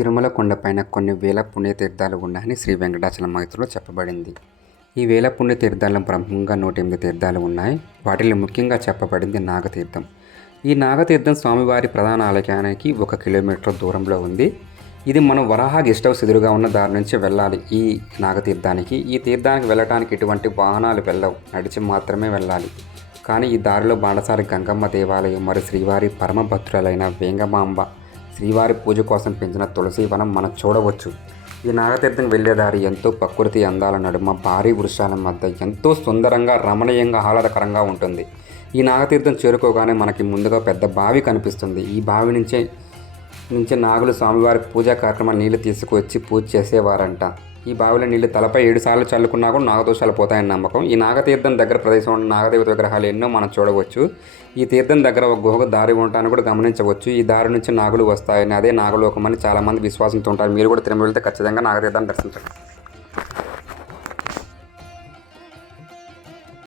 తిరుమల కొండపైన కొన్ని వేల పుణ్యతీర్థాలు ఉన్నాయని శ్రీ వెంకటాచలం మహితులో చెప్పబడింది. ఈ వేల పుణ్యతీర్థాల్లో ప్రముఖంగా 108 తీర్థాలు ఉన్నాయి. వాటిలో ముఖ్యంగా చెప్పబడింది నాగతీర్థం. ఈ నాగతీర్థం స్వామివారి ప్రధాన ఆలయానికి 1 కిలోమీటర్ దూరంలో ఉంది. ఇది మనం వరాహ గెస్ట్ హౌస్ ఎదురుగా ఉన్న దారి నుంచి వెళ్ళాలి. ఈ నాగతీర్థానికి ఈ తీర్థానికి వెళ్ళటానికి ఎటువంటి వాహనాలు వెళ్ళవు, నడిచి మాత్రమే వెళ్ళాలి. కానీ ఈ దారిలో బాణసారి గంగమ్మ దేవాలయం మరియు శ్రీవారి పరమ భక్తురాలైన వేంగమాంబ శ్రీవారి పూజ కోసం పెంచిన తులసి వనం మనం చూడవచ్చు. ఈ నాగతీర్థం వెళ్ళే దారి ఎంతో ప్రకృతి అందాల నడుమ భారీ వృక్షాల మధ్య ఎంతో సుందరంగా, రమణీయంగా, ఆహ్లాదకరంగా ఉంటుంది. ఈ నాగతీర్థం చేరుకోగానే మనకి ముందుగా పెద్ద బావి కనిపిస్తుంది. ఈ బావి నుంచే నాగులు స్వామివారి పూజా కార్యక్రమాలు నీళ్లు తీసుకువచ్చి పూజ చేసేవారంట. ఈ బావిలో నీళ్లు తలపై 7 సార్లు చల్లుకున్నా కూడా నాగదోషాలు పోతాయని నమ్మకం. ఈ నాగతీర్థం దగ్గర ప్రదేశంలో ఉన్న నాగదేవత విగ్రహాలు ఎన్నో మనం చూడవచ్చు. ఈ తీర్థం దగ్గర ఒక గుహకు దారి ఉంటాయని కూడా గమనించవచ్చు. ఈ దారి నుంచి నాగులు వస్తాయని, అదే నాగలోకమని చాలామంది విశ్వాసంతో ఉంటారు. మీరు కూడా తిరుమల వెళ్తే ఖచ్చితంగా నాగతీర్థాన్ని దర్శించండి.